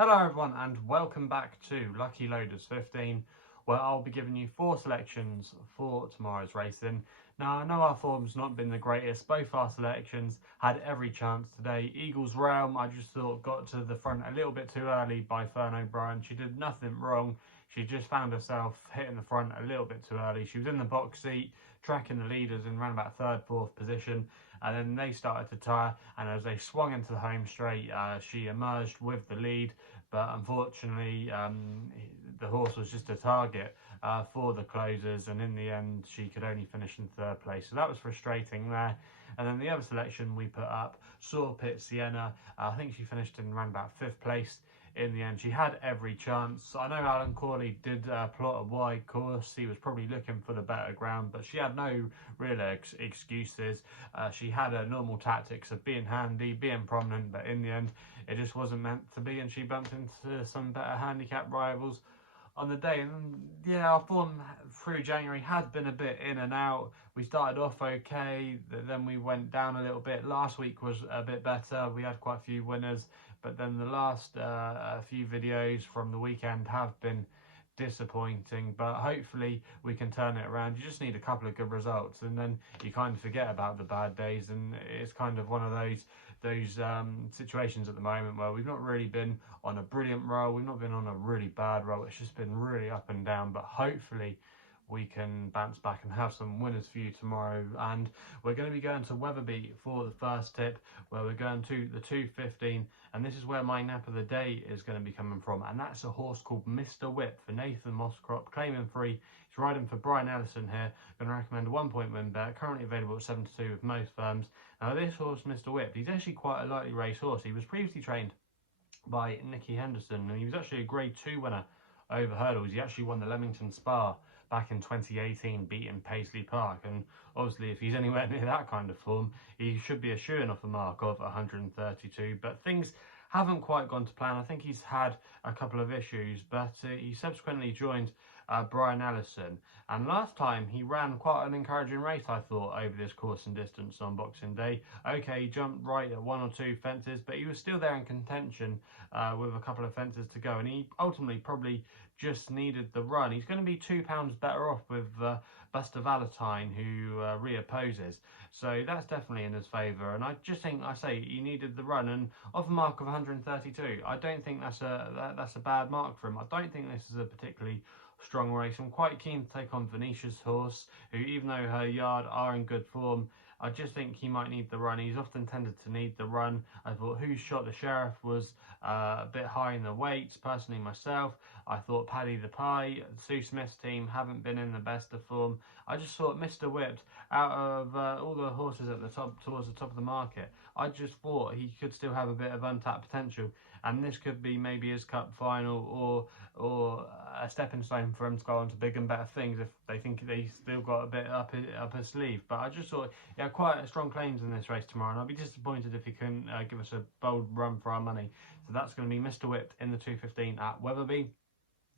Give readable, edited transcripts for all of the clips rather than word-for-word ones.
Hello everyone and welcome back to Lucky Loaders 15, where I'll be giving you 4 selections for tomorrow's racing. Now I know our form's not been the greatest, both our selections had every chance today. Eagles Realm, I just thought got to the front a little bit too early by Fern O'Brien. She did nothing wrong, she just found herself hitting the front a little bit too early. She was in the box seat, tracking the leaders in around about 3rd, 4th position, and then they started to tire, and as they swung into the home straight, she emerged with the lead, but unfortunately the horse was just a target for the closers, and in the end she could only finish in 3rd place, so that was frustrating there. And then the other selection we put up, Saw Pit Sienna, I think she finished in around about 5th place. In the end, she had every chance. I know Alan Corley did plot a wide course. He was probably looking for the better ground, but she had no real excuses. She had her normal tactics of being handy, being prominent, but in the end, it just wasn't meant to be, and she bumped into some better handicap rivals on the day. And yeah, our form through January had been a bit in and out. We started off okay, then we went down a little bit. Last week was a bit better. We had quite a few winners, but then the last few videos from the weekend have been disappointing, but hopefully we can turn it around. You just need a couple of good results, and then you kind of forget about the bad days, and it's kind of one of those situations at the moment where we've not really been on a brilliant roll, we've not been on a really bad roll, it's just been really up and down, but hopefully we can bounce back and have some winners for you tomorrow. And we're going to be going to Wetherby for the first tip, where we're going to the 2:15, and this is where my nap of the day is going to be coming from, and that's a horse called Mr. Whip for Nathan Mosscrop, claiming 3. He's riding for Brian Ellison here. Going to recommend a 1-point win bet, currently available at 7-2 with most firms. Now this horse, Mr. Whip, he's actually quite a lightly raced horse. He was previously trained by Nicky Henderson, and he was actually a Grade 2 winner over hurdles. He actually won the Leamington Spa back in 2018, beating Paisley Park, and obviously if he's anywhere near that kind of form, he should be eschewing off a mark of 132, but things haven't quite gone to plan. I think he's had a couple of issues, but he subsequently joined Brian Ellison, and last time he ran quite an encouraging race, I thought, over this course and distance on Boxing Day. Okay, he jumped right at 1 or 2 fences, but he was still there in contention with a couple of fences to go, and he ultimately probably just needed the run. He's going to be £2 better off with Buster Valentine, who reopposes, so that's definitely in his favour. And I just think, I say, he needed the run, and off a mark of 132, I don't think that's a bad mark for him. I don't think this is a particularly strong race. I'm quite keen to take on Venetia's horse, who, even though her yard are in good form, I just think he might need the run. He's often tended to need the run. I thought Who Shot the Sheriff was a bit high in the weights, personally myself. I thought Paddy the Pie, Sue Smith's team, haven't been in the best of form. I just thought Mr. Whipped, out of all the horses at the top, towards the top of the market, I just thought he could still have a bit of untapped potential, and this could be maybe his cup final or a stepping stone for him to go on to big and better things if they think they still got a bit up his sleeve. But I just thought he had quite strong claims in this race tomorrow, and I'd be disappointed if he couldn't give us a bold run for our money. So that's going to be Mr. Whipped in the 2:15 at Wetherby.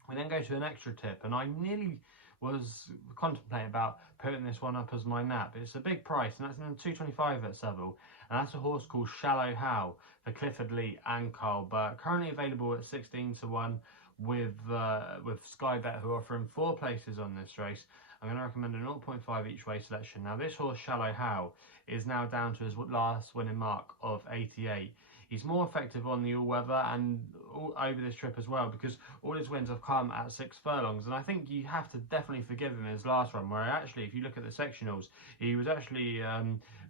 We then go to an extra tip, and I nearly was contemplating about putting this one up as my nap. It's a big price, and that's in the 225 at Southwell, and that's a horse called Shallow How for Clifford Lee and Carl Burke, currently available at 16-1 with SkyBet, who are offering 4 places on this race. I'm going to recommend a 0.5 each way selection. Now this horse, Shallow How, is now down to his last winning mark of 88. He's more effective on the all-weather and over this trip as well, because all his wins have come at 6 furlongs, and I think you have to definitely forgive him his last run, where actually, if you look at the sectionals, he was actually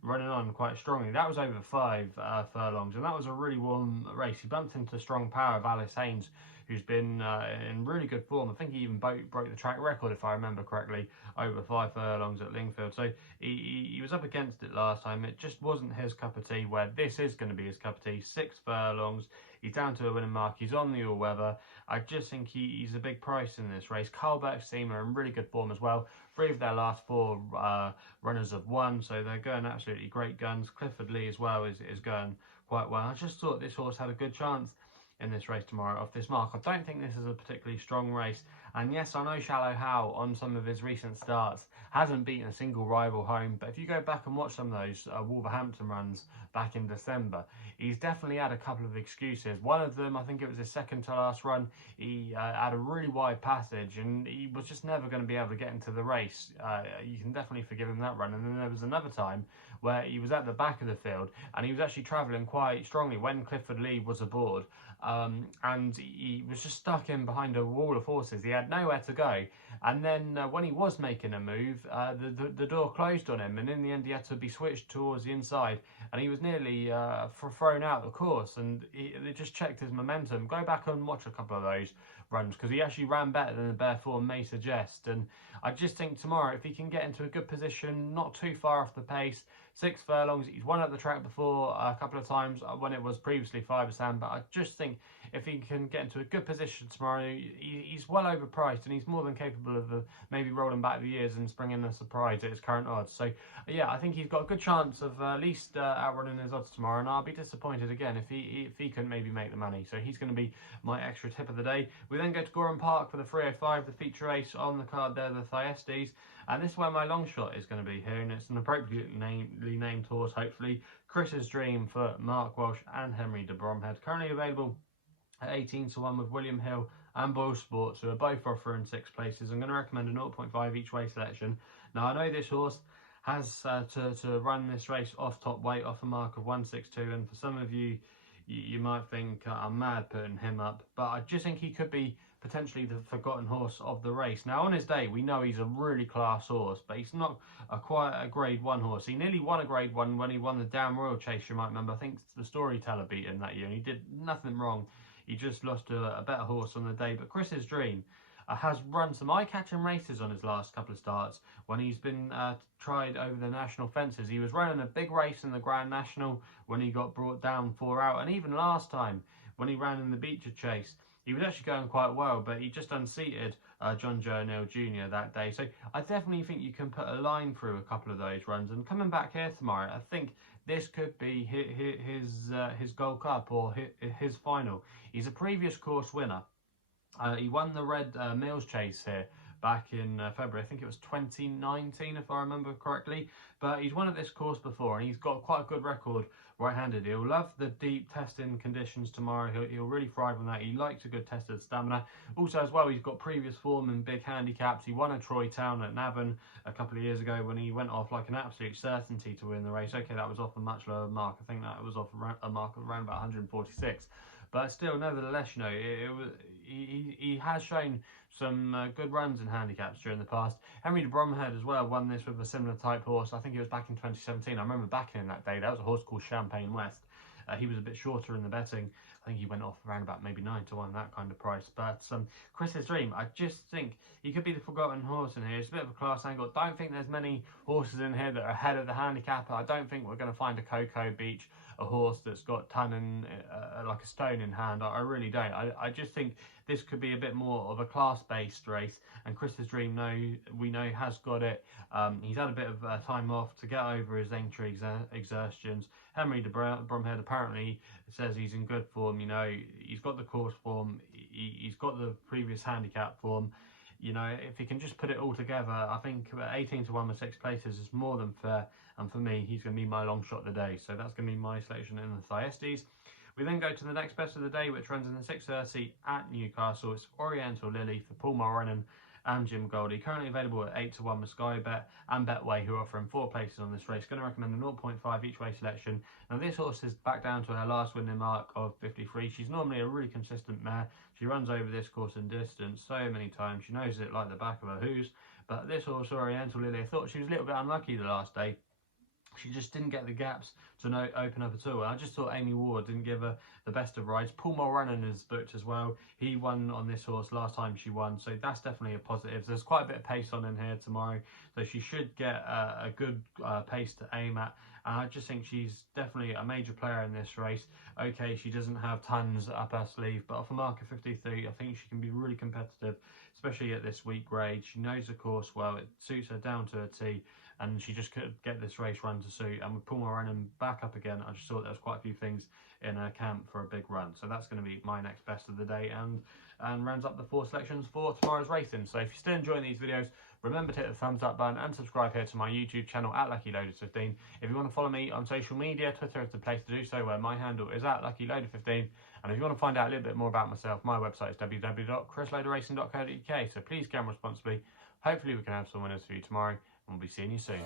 running on quite strongly. That was over 5 furlongs, and that was a really warm race. He bumped into strong power of Alice Haynes, who's been in really good form. I think he even broke the track record, if I remember correctly, over 5 furlongs at Lingfield. So he was up against it last time. It just wasn't his cup of tea, where this is going to be his cup of tea. 6 furlongs. He's down to a winning mark. He's on the all-weather. I just think he's a big price in this race. Carl Burke's team are in really good form as well. 3 of their last 4 runners have won, so they're going absolutely great guns. Clifford Lee as well is going quite well. I just thought this horse had a good chance in this race tomorrow off this mark. I don't think this is a particularly strong race, and yes, I know Shallow Hal on some of his recent starts hasn't beaten a single rival home, but if you go back and watch some of those Wolverhampton runs back in December, he's definitely had a couple of excuses. One of them, I think it was his second to last run, he had a really wide passage and he was just never going to be able to get into the race. You can definitely forgive him that run. And then there was another time where he was at the back of the field and he was actually travelling quite strongly when Clifford Lee was aboard, and he was just stuck in behind a wall of horses. He had nowhere to go, and then when he was making a move, the door closed on him, and in the end he had to be switched towards the inside, and he was nearly thrown out the course, and it just checked his momentum. Go back and watch a couple of those runs because he actually ran better than the bare form may suggest. And I just think tomorrow, if he can get into a good position, not too far off the pace, 6 furlongs, he's won at the track before a couple of times when it was previously 5 Sam, but I just think if he can get into a good position tomorrow, he's well overpriced and he's more than capable of maybe rolling back the years and springing a surprise at his current odds. So yeah, I think he's got a good chance of at least outrunning his odds tomorrow, and I'll be disappointed again if he couldn't maybe make the money. So he's going to be my extra tip of the day. We then go to Gowran Park for the 305, the feature race on the card there, the Thyestes. And this is where my long shot is going to be here, and it's an appropriately named horse, hopefully. Chris's Dream for Mark Walsh and Henry de Bromhead. Currently available at 18 to 1 with William Hill and Boyle Sports, who are both offering 6 places. I'm going to recommend a 0.5 each way selection. Now, I know this horse has to run this race off top weight, off a mark of 162, and for some of you, you might think I'm mad putting him up, but I just think he could be potentially the forgotten horse of the race. Now, on his day, we know he's a really class horse, but he's not quite a grade 1 horse. He nearly won a grade 1 when he won the Down Royal Chase, you might remember. I think the Storyteller beat him that year, and he did nothing wrong. He just lost to a better horse on the day. But Chris's Dream has run some eye-catching races on his last couple of starts when he's been tried over the national fences. He was running a big race in the Grand National when he got brought down 4 out, and even last time when he ran in the Beecher Chase, he was actually going quite well, but he just unseated John Joe O'Neill Jr. that day. So I definitely think you can put a line through a couple of those runs. And coming back here tomorrow, I think this could be his Gold Cup or his final. He's a previous course winner. He won the Red Mills Chase here back in February. I think it was 2019, if I remember correctly. But he's won at this course before, and he's got quite a good record right-handed. He'll love the deep testing conditions tomorrow. He'll really thrive on that. He likes a good tested stamina. Also, as well, he's got previous form in big handicaps. He won a Troy Town at Navan a couple of years ago when he went off like an absolute certainty to win the race. Okay, that was off a much lower mark. I think that was off a mark of around about 146. But still, nevertheless, you know, he has shown some good runs in handicaps during the past. Henry de Bromhead as well won this with a similar type horse. I think it was back in 2017. I remember backing him that day. That was a horse called Champagne West. He was a bit shorter in the betting. I think he went off around about maybe 9 to 1, that kind of price. But Chris's Dream, I just think he could be the forgotten horse in here. It's a bit of a class angle. Don't think there's many horses in here that are ahead of the handicapper. I don't think we're going to find a Cocoa Beach, a horse that's got ton and like a stone in hand. I really don't. I just think this could be a bit more of a class-based race, and Chris's Dream, we know has got it. He's had a bit of time off to get over his entry exertions. Henry de Bromhead apparently says he's in good form. You know, he's got the course form, he's got the previous handicap form. You know, if he can just put it all together, I think 18 to 1 with 6 places is more than fair. And for me, he's going to be my long shot of the day. So that's going to be my selection in the Thyestes. We then go to the next best of the day, which runs in the 6:30 at Newcastle. It's Oriental Lily for Paul Mulrennan and Jim Goldie. Currently available at 8 to 1 with SkyBet and Betway, who are offering 4 places on this race. Going to recommend the 0.5 each way selection. Now, this horse is back down to her last winning mark of 53. She's normally a really consistent mare. She runs over this course in distance so many times. She knows it like the back of her hooves. But this horse, Oriental Lily, I thought she was a little bit unlucky the last day. She just didn't get the gaps to open up at all. I just thought Amy Ward didn't give her the best of rides. Paul Mulrennan is booked as well. He won on this horse last time she won, so that's definitely a positive. There's quite a bit of pace on in here tomorrow, so she should get a good pace to aim at. And I just think she's definitely a major player in this race. Okay, she doesn't have tons up her sleeve, but off a mark of 53, I think she can be really competitive, especially at this weak grade. She knows the course well. It suits her down to a T, and she just could get this race run to suit. And with Paul Mulrennan back up again, I just thought there was quite a few things in a camp for a big run. So that's going to be my next best of the day, and rounds up the 4 selections for tomorrow's racing. So if you're still enjoying these videos, remember to hit the thumbs up button and subscribe here to my YouTube channel at LuckyLoaders15. If you want to follow me on social media, Twitter is the place to do so, where my handle is at LuckyLoader15. And if you want to find out a little bit more about myself, my website is www.chrisloaderracing.co.uk. So please gamble responsibly. Hopefully we can have some winners for you tomorrow, and we'll be seeing you soon.